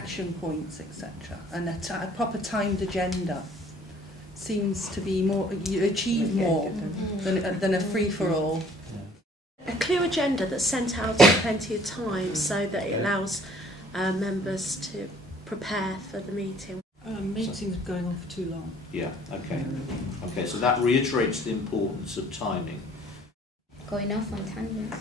action points, etc. And a proper timed agenda seems to be more, you achieve more than a free-for-all. A clear agenda that's sent out in plenty of time so that it allows members to prepare for the meeting. Meetings going on for too long. Yeah, okay. Okay, so that reiterates the importance of timing. Going off on tangents.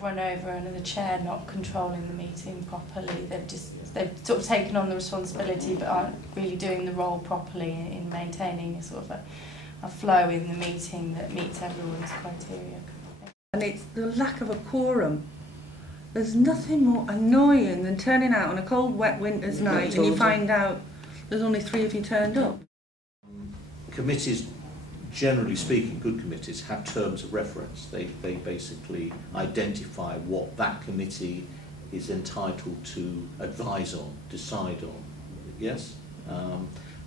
Run over and the chair not controlling the meeting properly. They've sort of taken on the responsibility but aren't really doing the role properly in maintaining a sort of a flow in the meeting that meets everyone's criteria. And it's the lack of a quorum. There's nothing more annoying than turning out on a cold, wet winter's night and you find out there's only 3 of you turned up. Committees, generally speaking, good committees have terms of reference. They basically identify what that committee is entitled to advise on, decide on. Yes?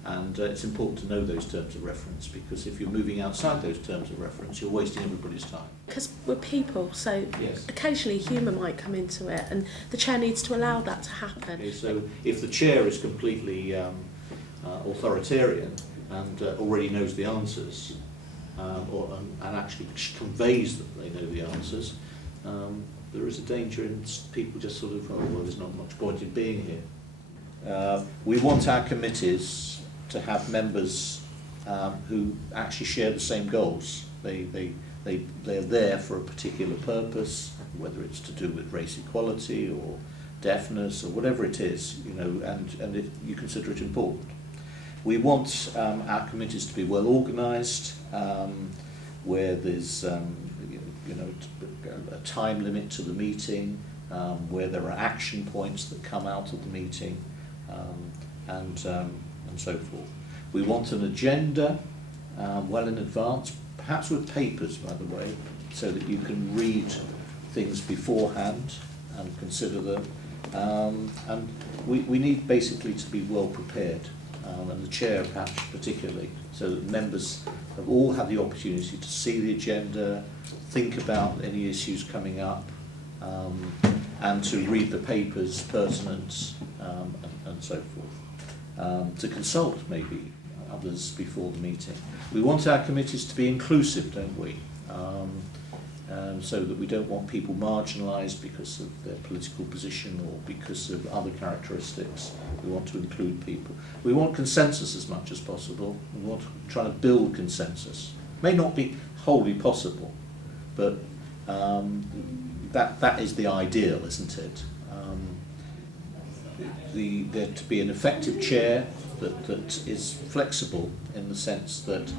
And it's important to know those terms of reference, because if you're moving outside those terms of reference, you're wasting everybody's time. Because we're people, so yes. Occasionally humour might come into it, and the chair needs to allow that to happen. Okay, so if the chair is completely authoritarian and already knows the answers, and actually conveys that they know the answers, there is a danger in people just sort of, oh, well, there's not much point in being here. We want our committees to have members who actually share the same goals. They're there for a particular purpose, whether it's to do with race equality or deafness or whatever it is, you know, and you consider it important. We want our committees to be well organised, where there's you know, a time limit to the meeting, where there are action points that come out of the meeting, and so forth. We want an agenda well in advance, perhaps with papers, by the way, so that you can read things beforehand and consider them. And we need basically to be well prepared, and the chair perhaps particularly, so that members have all had the opportunity to see the agenda, think about any issues coming up, and to read the papers pertinent, and so forth. To consult maybe others before the meeting. We want our committees to be inclusive, don't we? So that we don't want people marginalised because of their political position or because of other characteristics. We want to include people. We want consensus as much as possible. We want to try to build consensus. It may not be wholly possible, but that is the ideal, isn't it? There to be an effective chair that is flexible in the sense that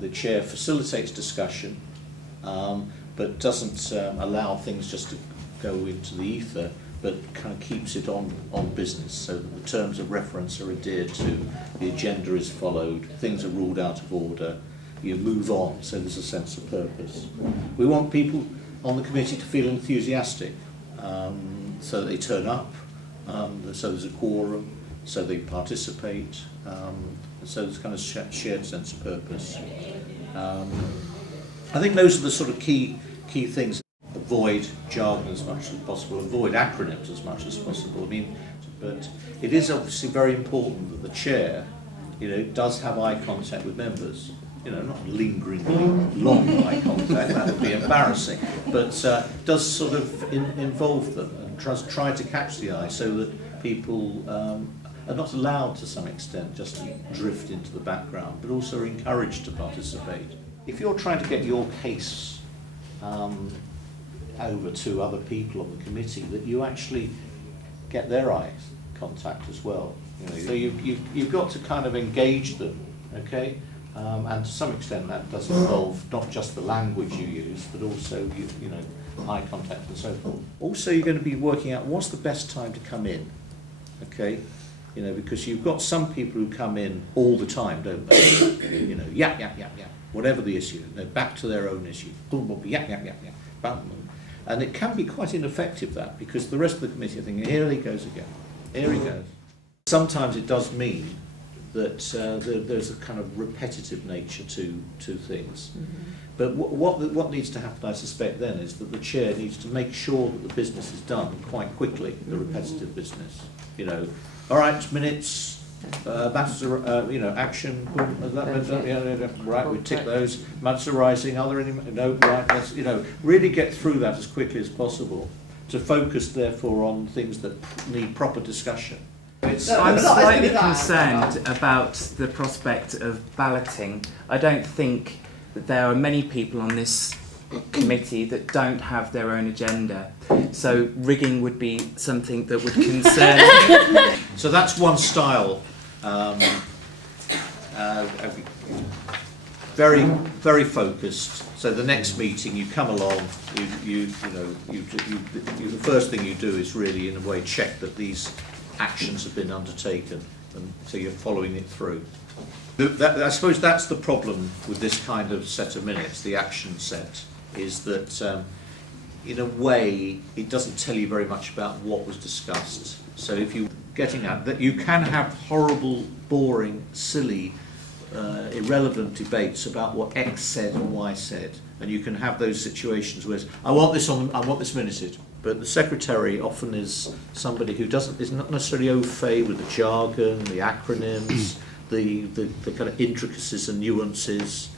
the chair facilitates discussion, but doesn't allow things just to go into the ether, but kind of keeps it on business, so that the terms of reference are adhered to, the agenda is followed, things are ruled out of order, you move on, so there's a sense of purpose. We want people on the committee to feel enthusiastic, so that they turn up, so there's a quorum, so they participate, and so there's kind of shared sense of purpose. I think those are the sort of key things. Avoid jargon as much as possible, avoid acronyms as much as possible. I mean, but it is obviously very important that the chair, you know, does have eye contact with members. You know, not lingeringly long eye contact, that would be embarrassing, but does sort of involve them and try to catch the eye, so that people are not allowed to some extent just to drift into the background, but also are encouraged to participate. If you're trying to get your case over to other people on the committee, that you actually get their eye contact as well. You know, so you've got to kind of engage them, okay? And to some extent that does involve not just the language you use, but also you know, eye contact and so forth. Also, you're going to be working out what's the best time to come in, okay? You know, because you've got some people who come in all the time, don't they? You know, yap, whatever the issue, they're back to their own issue, boom, boom, yap, bam. And it can be quite ineffective, that, because the rest of the committee are thinking, here he goes again, here he goes. Sometimes it does mean that there's a kind of repetitive nature to things. But what needs to happen, I suspect, then is that the chair needs to make sure that the business is done quite quickly, the repetitive business. You know, all right, minutes, matters, action, boom, right, we tick those. Matters arising, are there any? No, right, let's, really get through that as quickly as possible to focus, therefore, on things that need proper discussion. I'm slightly concerned about the prospect of balloting. I don't think that there are many people on this committee that don't have their own agenda. So rigging would be something that would concern me. So that's one style. Very, very focused. So the next meeting, you come along. The first thing you do is really, in a way, check that these actions have been undertaken, and so you're following it through. I suppose that's the problem with this kind of set of minutes, the action set, is that in a way it doesn't tell you very much about what was discussed. So if you're getting at that, you can have horrible, boring, silly, irrelevant debates about what X said and Y said, and you can have those situations where I want this minuted. But the secretary often is somebody who is not necessarily au fait with the jargon, the acronyms, the kind of intricacies and nuances.